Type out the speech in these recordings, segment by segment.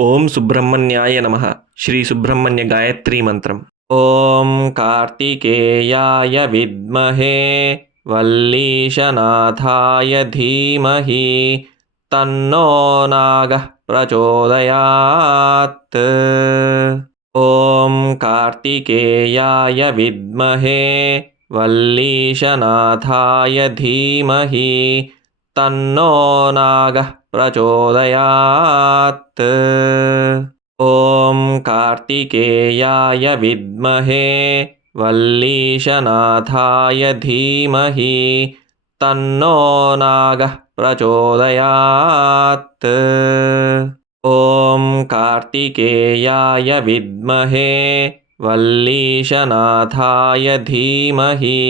ओम सुब्रह्मण्याय नमः। श्री सुब्रह्मण्य गायत्री मंत्रम। ओम कार्तिकेयाय विद्महे वल्लीशनाथाय धीमहि तन्नो नागः प्रचोदयात्। ओम कार्तिकेयाय विद्महे वल्लीशनाथाय धीमहि तन्नो नागः प्रचोदयात्। ओम कार्तिकेयाय विद्महे वल्लीशनाथाय धीमहि तन्नो नागः प्रचोदयात्। ओम कार्तिकेयाय विद्महे वल्लीशनाथाय धीमहि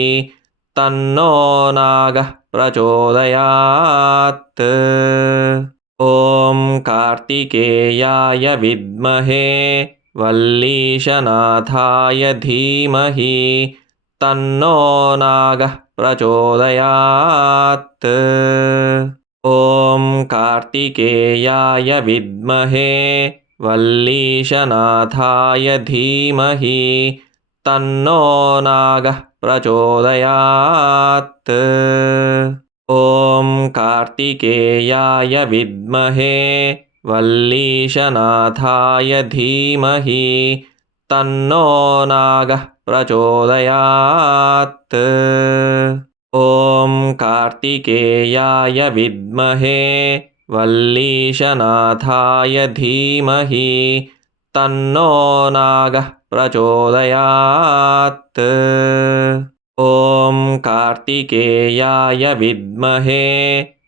तन्नो नागः प्रचोदयात्। ओम कार्तिकेयाय विद्महे वल्लीशनाथाय धीमहि तन्नो नागः प्रचोदयात्। ओम कार्तिकेयाय विद्महे वल्लीशनाथाय धीमहि तन्नो नागः प्रचोदयात्। ओम कार्तिकेयाय विद्महे वल्लीशनाथाय धीमहि तन्नो नागः प्रचोदयात्। ओम कार्तिकेयाय विद्महे वल्लीशनाथाय धीमहि तन्नो नागः प्रचोदयात्। ओम कार्तिकेयाय विद्महे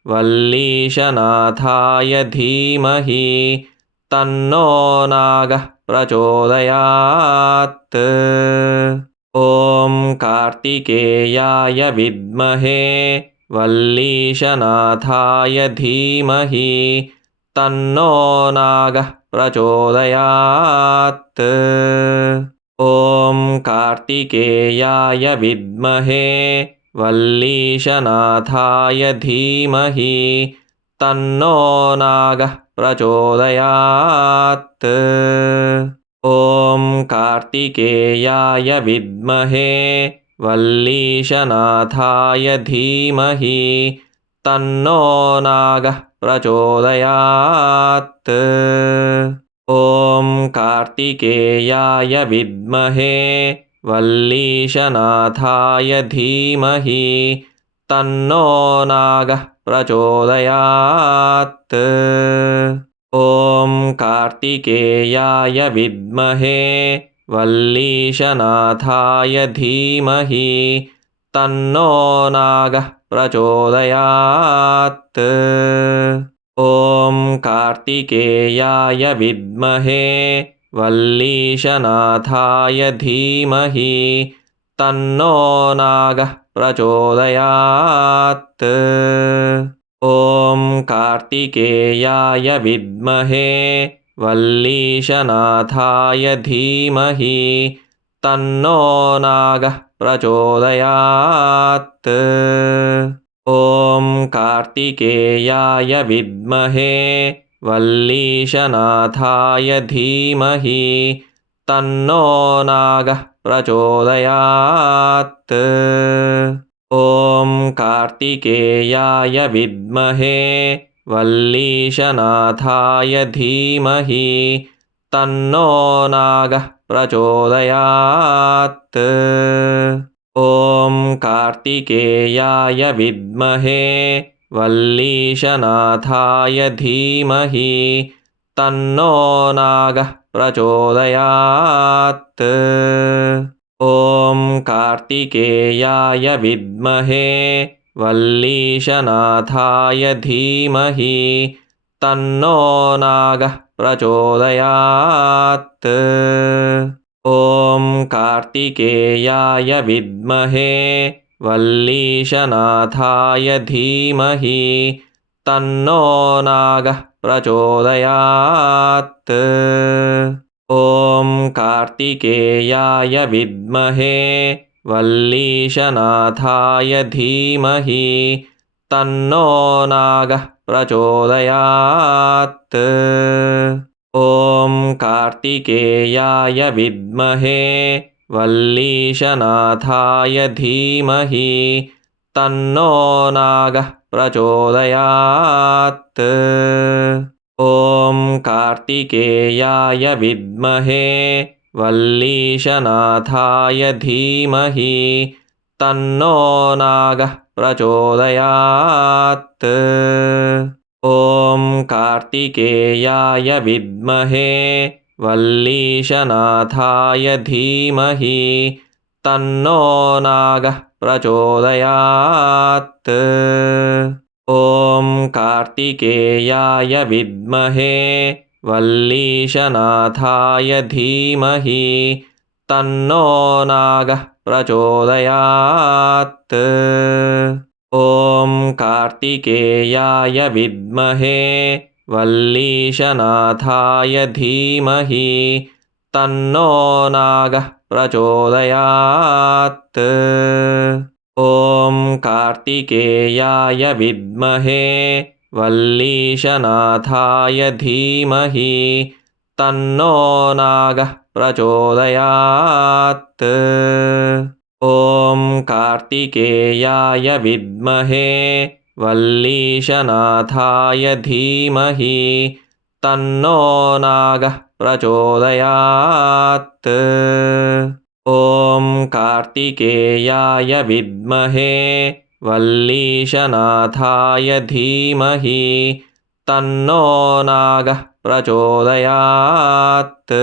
वल्लीशनाथाय धीमहि तन्नो नागः प्रचोदयात्। ओम कार्तिकेयाय विद्महे वल्लीशनाथाय धीमहि तन्नो नागः प्रचोदयात्। ओम कार्तिकेयाय विद्महे वल्लीशनाथाय धीमहि तन्नो नागः प्रचोदयात्। ओम कार्तिकेयाय विद्महे वल्लीशनाथाय धीमहि तन्नो नागः प्रचोदयात्। ओम कार्तिकेयाय विद्महे वल्लीशनाथाय धीमहि तन्नो नागः प्रचोदयात्। ओम कार्तिकेयाय विद्महे वल्लीशनाथाय धीमहि तन्नो नागः प्रचोदयात्। ओम कार्तिकेयाय विद्महे वल्लीशनाथाय धीमहि तन्नो नागः प्रचोदयात्। ओम कार्तिकेयाय विद्महे वल्लीशनाथाय धीमहि तन्नो नागः प्रचोदयात्। ओम कार्तिकेयाय विद्महे वल्लीशनाथाय धीमहि तन्नो नागः प्रचोदयात्। ओम कार्तिकेयाय विद्महे वल्लीशनाथाय धीमहि तन्नो नागः प्रचोदयात्। ओम कार्तिकेयाय विद्महे वल्लीशनाथाय धीमहि तन्नो नागः प्रचोदयात्। ओम कार्तिकेयाय विद्महे वल्लीशनाथाय धीमहि तन्नो नागः प्रचोदयात्। ओम कार्तिकेयाय विद्महे वल्लीशनाथाय धीमहि तन्नो नागः प्रचोदयात्। ओम कार्तिकेयाय विद्महे वल्लीशनाथाय धीमहि तन्नो नागः प्रचोदयात्। ॐ कार्तिकेयाय विद्महे वल्लीशनाथाय धीमहि तन्नो नागः प्रचोदयात्। ॐ कार्तिकेयाय विद्महे वल्लीशनाथाय धीमहि तन्नो नागः प्रचोदयात्। ॐ कार्तिकेयाय विद्महे वल्लीशनाथाय धीमहि तन्नो नागः प्रचोदयात्। ॐ कार्तिकेयाय विद्महे वल्लीशनाथाय धीमहि तन्नो नागः प्रचोदयात्। ॐ कार्तिकेयाय विद्महे वल्लीशनाथाय धीमहि तन्नो नागः प्रचोदयात्। ॐ कार्तिकेयाय विद्महे वल्लीशनाथाय धीमहि तन्नो नागः प्रचोदयात्। ॐ कार्तिकेयाय विद्महे वल्लीशनाथाय धीमहि तन्नो नागः प्रचोदयात्। ॐ कार्तिकेयाय विद्महे वल्लीशनाथाय धीमहि तन्नो नागः प्रचोदयात्।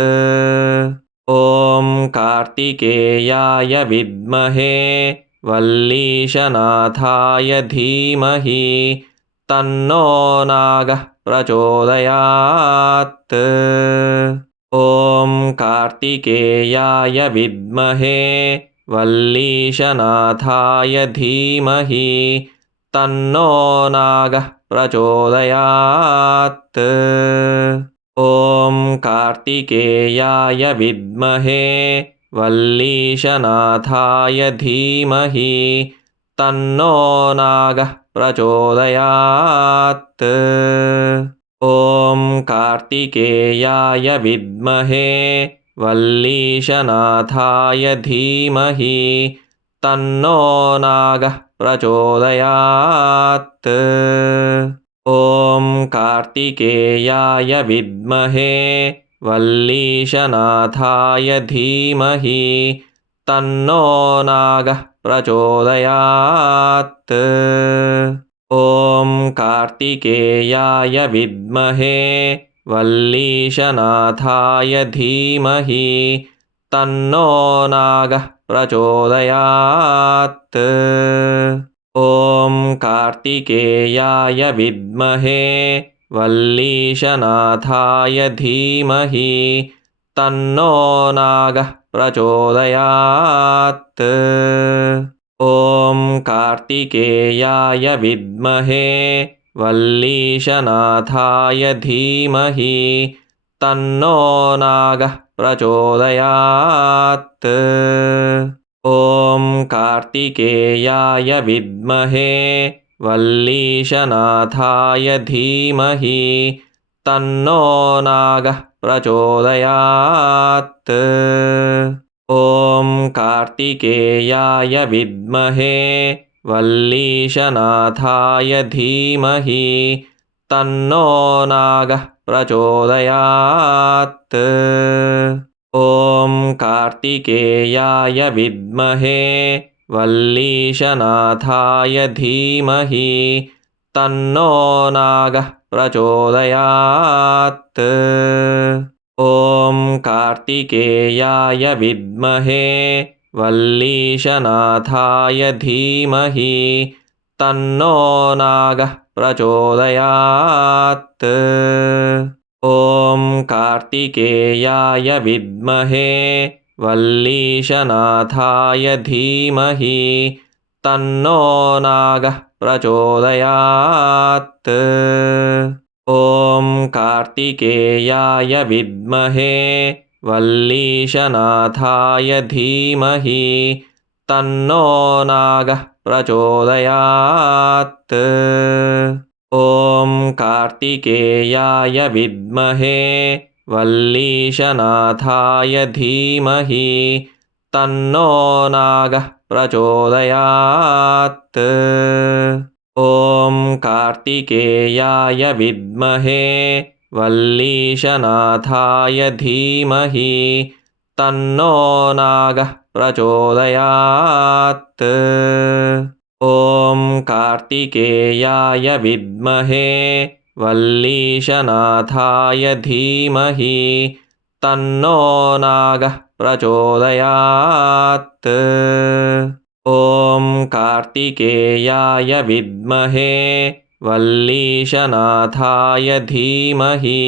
ॐ कार्तिकेयाय विद्महे वल्लीशनाथाय धीमहि तन्नो नागः प्रचोदयात्। ॐ कार्तिकेयाय विद्महे वल्लीशनाथाय धीमहि तन्नो नागः प्रचोदयात्। ॐ कार्तिकेयाय विद्महे वल्लीशनाथाय धीमहि तन्नो नागः प्रचोदयात्। ॐ कार्तिकेयाय विद्महे वल्लीशनाथाय धीमहि तन्नो नागः प्रचोदयात्। ॐ कार्तिकेयाय विद्महे वल्लीशनाथाय धीमहि तन्नो नागः प्रचोदयात्। ॐ कार्तिकेयाय विद्महे वल्लीशनाथाय धीमहि तन्नो नागः प्रचोदयात्। ॐ कार्तिकेयाय विद्महे वल्लीशनाथाय धीमहि तन्नो नागः प्रचोदयात्। ॐ कार्तिकेयाय विद्महे वल्लीशनाथाय धीमहि तन्नो नागः प्रचोदयात्। ॐ कार्तिकेयाय विद्महे वल्लीशनाथाय धीमहि तन्नो नागः प्रचोदयात्। ॐ कार्तिकेयाय विद्महे वल्लीशनाथाय धीमहि तन्नो नागः प्रचोदयात्। ॐ कार्तिकेयाय विद्महे वल्लीशनाथाय धीमहि तन्नो नागः प्रचोदयात्। ॐ कार्तिकेयाय विद्महे वल्लीशनाथाय धीमहि तन्नो नागः प्रचोदयात्। ॐ कार्तिकेयाय विद्महे वल्लीशनाथाय धीमहि तन्नो नागः प्रचोदयात्। ॐ कार्तिकेयाय विद्महे वल्लीशनाथाय धीमहि तन्नो नागः प्रचोदयात्। ॐ कार्तिकेयाय विद्महे वल्लीशनाथाय धीमहि तन्नो नागः प्रचोदयात्। ॐ कार्तिकेयाय विद्महे वल्लीशनाथाय धीमहि तन्नो नागः प्रचोदयात्। ॐ कार्तिकेयाय विद्महे वल्लीशनाथाय धीमहि तन्नो नागः प्रचोदयात्। ॐ कार्तिकेयाय विद्महे वल्लीशनाथाय धीमहि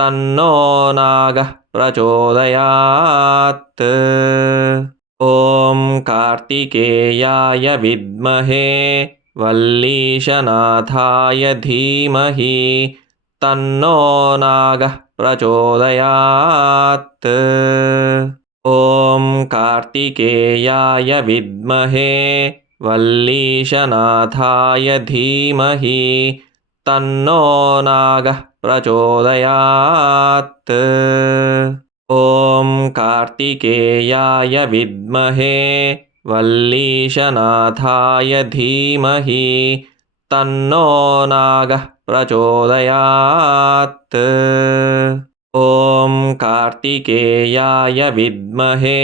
तन्नो नागः प्रचोदयात्। ॐ कार्तिकेयाय विद्महे वल्लीशनाथाय धीमहि तन्नो नागः प्रचोदयात्। ॐ कार्तिकेयाय विद्महे वल्लीशनाथाय धीमहि तन्नो नागः प्रचोदयात्। ॐ कार्तिकेयाय विद्महे वल्लीशनाथाय धीमहि तन्नो नागः प्रचोदयात्। ॐ कार्तिकेयाय विद्महे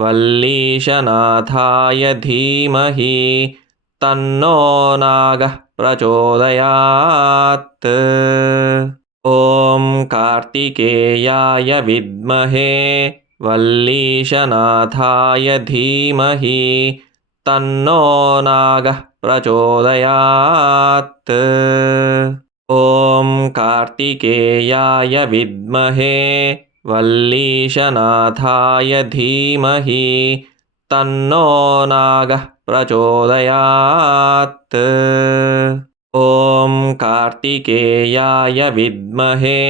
वल्लीशनाथाय धीमहि तन्नो नागः प्रचोदयात्। ॐ कार्तिकेयाय विद्महे वल्लीशनाथाय धीमहि तन्नो नागः प्रचोदयात्। ॐ कार्तिकेयाय विद्महे वल्लीशनाथाय धीमहि तन्नो नागः प्रचोदयात्। ॐ कार्तिकेयाय विद्महे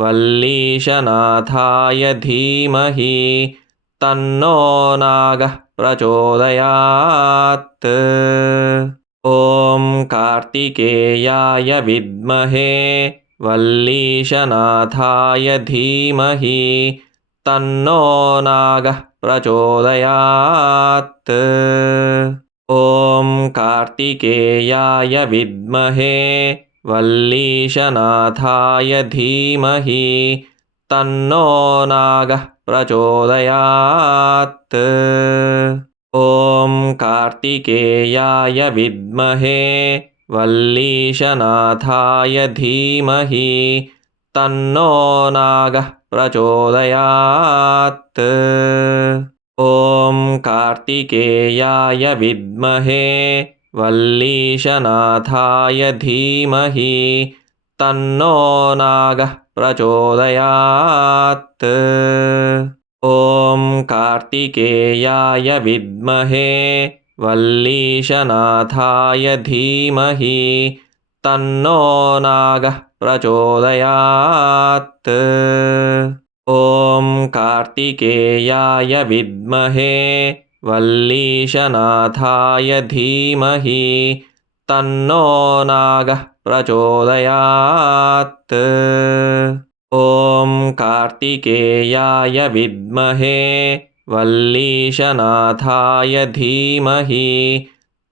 वल्लीशनाथाय धीमहि तन्नो नागः प्रचोदयात्। ॐ कार्तिकेयाय विद्महे वल्लीशनाथाय धीमहि तन्नो नागः प्रचोदयात्। ॐ कार्तिकेयाय विद्महे वल्लीशनाथाय धीमहि तन्नो नागः प्रचोदयात्। ॐ कार्तिकेयाय विद्महे वल्लीशनाथाय धीमहि तन्नो नागः प्रचोदयात्। ॐ कार्तिकेयाय विद्महे वल्लीशनाथाय धीमहि तन्नो नागः प्रचोदयात्। ॐ कार्तिकेयाय विद्महे वल्लीशनाथाय धीमहि तन्नो नागः प्रचोदयात्। ॐ कार्तिकेयाय विद्महे वल्लीशनाथाय धीमहि तन्नो नागः प्रचोदयात्। ॐ कार्तिकेयाय विद्महे वल्लीशनाथाय धीमहि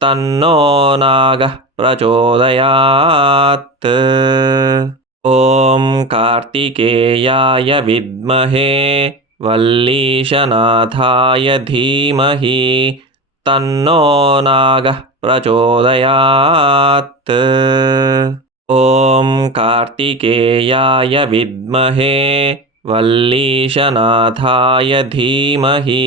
तन्नो नागः प्रचोदयात्। ॐ कार्तिकेयाय विद्महे वल्लीशनाथाय धीमहि तन्नो नागः प्रचोदयात्। ॐ कार्तिकेयाय विद्महे वल्लीशनाथाय धीमहि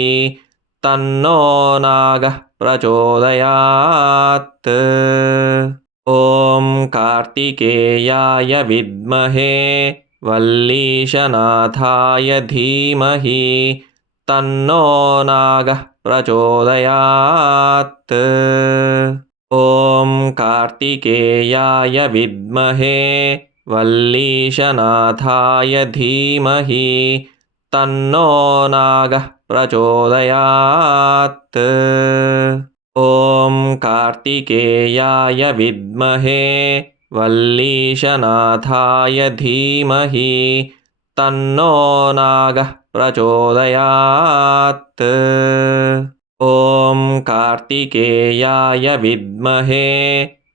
तन्नो नागः प्रचोदयात्। ॐ कार्तिकेयाय विद्महे वल्लीशनाथाय धीमहि तन्नो नागः प्रचोदयात्। ॐ कार्तिकेयाय विद्महे वल्लीशनाथाय धीमहि तन्नो नागः प्रचोदयात्। ॐ कार्तिकेयाय विद्महे वल्लीशनाथाय धीमहि तन्नो नागः प्रचोदयात्। ॐ कार्तिकेयाय विद्महे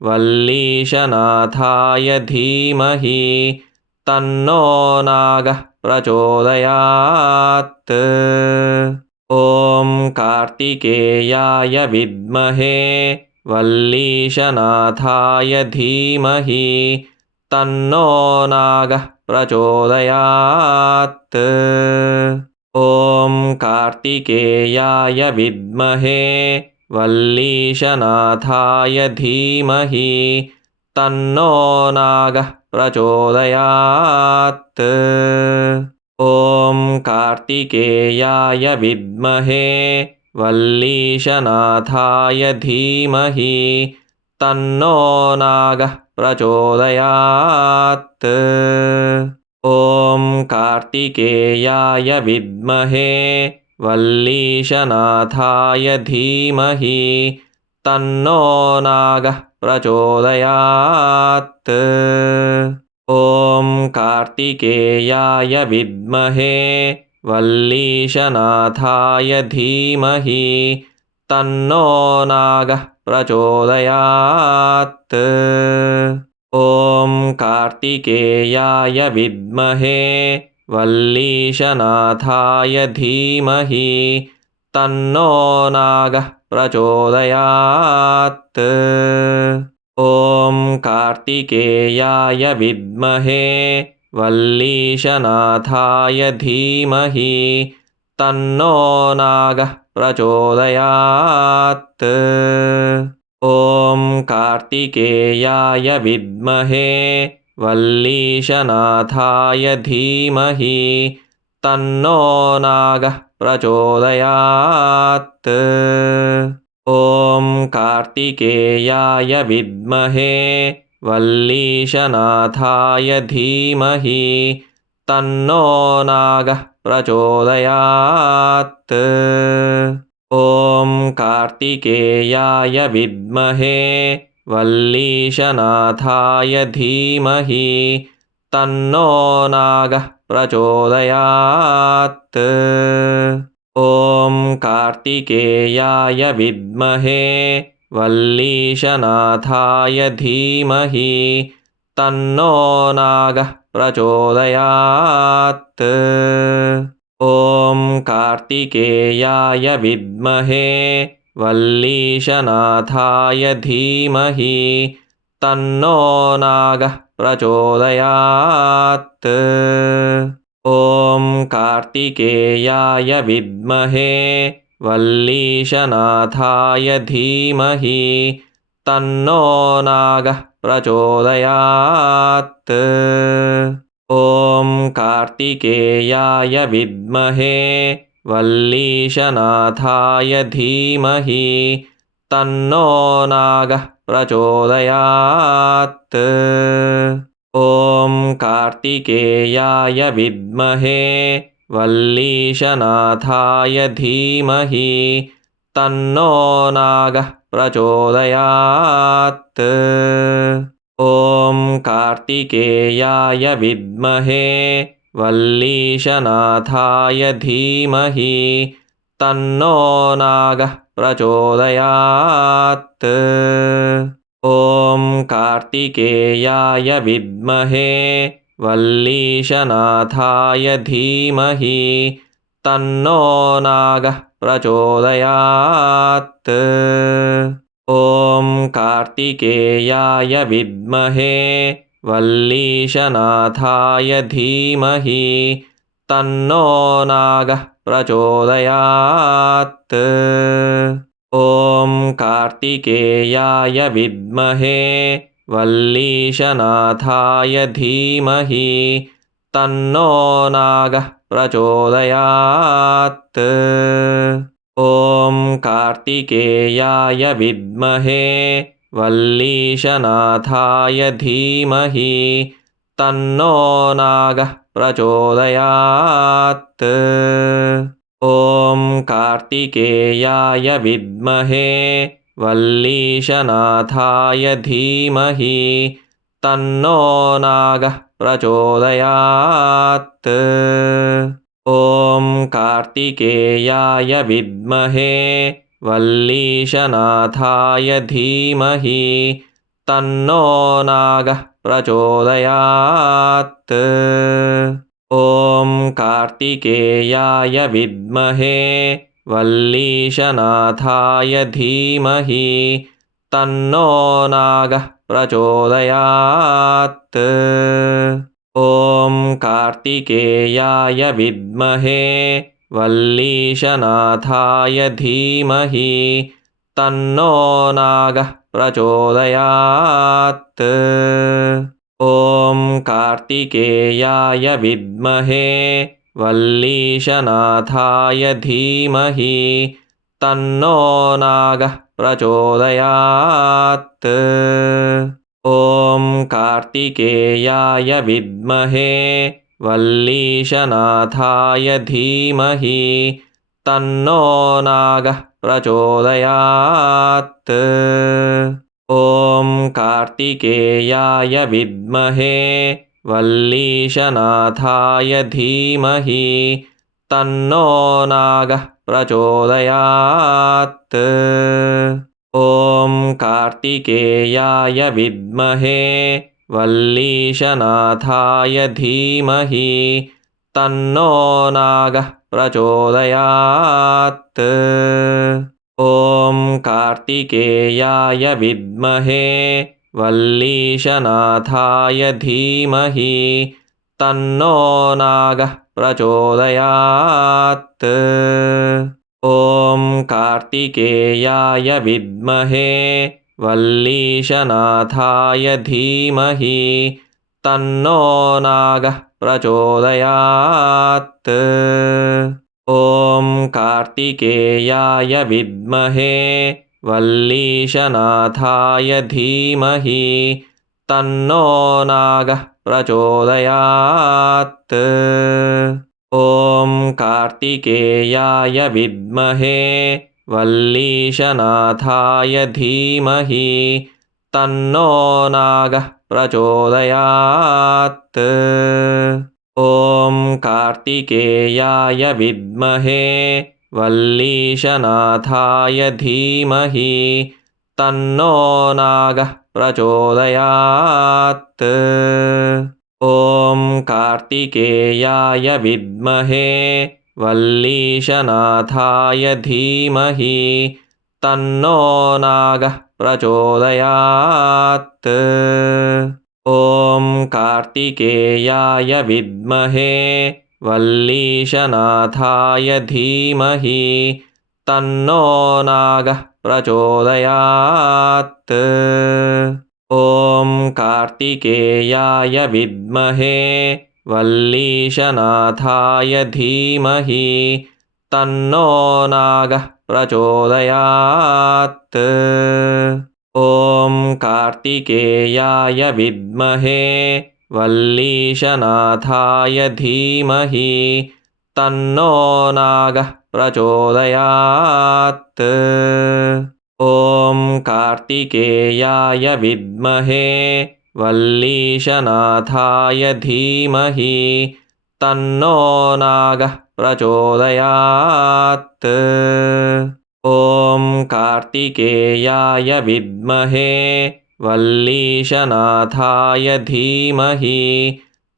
वल्लीशनाथाय धीमहि तन्नो नागः प्रचोदयात्। ॐ कार्तिकेयाय विद्महे वल्लीशनाथाय धीमहि तन्नो नागः प्रचोदयात्। ॐ कार्तिकेयाय विद्महे वल्लीशनाथाय धीमहि तन्नो नागः प्रचोदयात्। ॐ कार्तिकेयाय विद्महे वल्लीशनाथाय धीमहि तन्नो नागः प्रचोदयात्। ॐ कार्तिकेयाय विद्महे वल्लीशनाथाय धीमहि तन्नो नागः प्रचोदयात्। ॐ कार्तिकेयाय विद्महे वल्लीशनाथाय धीमहि तन्नो नागः प्रचोदयात्। ॐ कार्तिकेयाय विद्महे वल्लीशनाथाय धीमहि तन्नो नागः प्रचोदयात्। ॐ कार्तिकेयाय विद्महे वल्लीशनाथाय धीमहि तन्नो नागः प्रचोदयात्। ॐ कार्तिकेयाय विद्महे वल्लीशनाथाय धीमहि तन्नो नागः प्रचोदयात्। ॐ कार्तिकेयाय विद्महे वल्लीशनाथाय धीमहि तन्नो नागः प्रचोदयात्। ॐ कार्तिकेयाय विद्महे वल्लीशनाथाय धीमहि तन्नो नागः प्रचोदयात्। ॐ कार्तिकेयाय विद्महे वल्लीशनाथाय धीमहि तन्नो नागः प्रचोदयात्। ॐ कार्तिकेयाय विद्महे वल्लीशनाथाय धीमहि तन्नो नागः प्रचोदयात्। ॐ कार्तिकेयाय विद्महे वल्लीशनाथाय धीमहि तन्नो नागः प्रचोदयात्। ॐ कार्तिकेयाय विद्महे वल्लीशनाथाय धीमहि तन्नो नागः प्रचोदयात्। ॐ कार्तिकेयाय विद्महे वल्लीशनाथाय धीमहि तन्नो नागः प्रचोदयात्। ॐ कार्तिकेयाय विद्महे वल्लीशनाथाय धीमहि तन्नो नागः प्रचोदयात्। ॐ कार्तिकेयाय विद्महे वल्लीशनाथाय धीमहि तन्नो नागः प्रचोदयात्। ॐ कार्तिकेयाय विद्महे वल्लीशनाथाय धीमहि तन्नो नागः प्रचोदयात्। ॐ कार्तिकेयाय विद्महे वल्लीशनाथाय धीमहि तन्नो नागः प्रचोदयात्। ॐ कार्तिकेयाय विद्महे वल्लीशनाथाय धीमहि तन्नो नागः प्रचोदयात्। ॐ कार्तिकेयाय विद्महे वल्लीशनाथाय धीमहि तन्नो नागः प्रचोदयात्। ॐ कार्तिकेयाय विद्महे वल्लीशनाथाय धीमहि तन्नो नागः प्रचोदयात्। ॐ कार्तिकेयाय विद्महे वल्लीशनाथाय धीमहि तन्नो नागः प्रचोदयात्। ॐ कार्तिकेयाय विद्महे वल्लीशनाथाय धीमहि तन्नो नागः प्रचोदयात्। ॐ कार्तिकेयाय विद्महे वल्लीशनाथाय धीमहि तन्नो नागः प्रचोदयात्। ॐ कार्तिकेयाय विद्महे वल्लीशनाथाय धीमहि तन्नो नागः प्रचोदयात्। ॐ कार्तिकेयाय विद्महे वल्लीशनाथाय धीमहि तन्नो नागः प्रचोदयात्। ॐ कार्तिकेयाय विद्महे वल्लीशनाथाय धीमहि तन्नो नागः प्रचोदयात्। ॐ कार्तिकेयाय विद्महे वल्लीशनाथाय धीमहि तन्नो नागः प्रचोदयात्। ॐ कार्तिकेयाय विद्महे वल्लीशनाथाय धीमहि तन्नो नागः प्रचोदयात्। ॐ कार्तिकेयाय विद्महे वल्लीशनाथाय धीमहि तन्नो नागः प्रचोदयात्। ॐ कार्तिकेयाय विद्महे वल्लीशनाथाय धीमहि तन्नो नागः प्रचोदयात्। ॐ कार्तिकेयाय विद्महे वल्लीशनाथाय धीमहि तन्नो नागः प्रचोदयात्। ॐ कार्तिकेयाय विद्महे वल्लीशनाथाय धीमहि तन्नो नागः प्रचोदयात्। ॐ कार्तिकेयाय विद्महे वल्लीशनाथाय धीमहि तन्नो नागः प्रचोदयात्। ॐ कार्तिकेयाय विद्महे वल्लीशनाथाय धीमहि तन्नो नागः प्रचोदयात्। ॐ कार्तिकेयाय विद्महे वल्लीशनाथाय धीमहि तन्नो नागः प्रचोदयात्। ॐ कार्तिकेयाय विद्महे वल्लीशनाथाय धीमहि तन्नो नागः प्रचोदयात्। ॐ कार्तिकेयाय विद्महे वल्लीशनाथाय धीमहि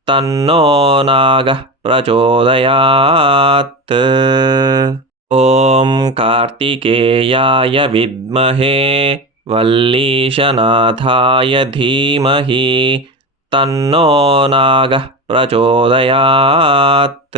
तन्नो नागः प्रचोदयात्। ॐ कार्तिकेयाय विद्महे वल्लीशनाथाय धीमहि तन्नो नागः प्रचोदयात्।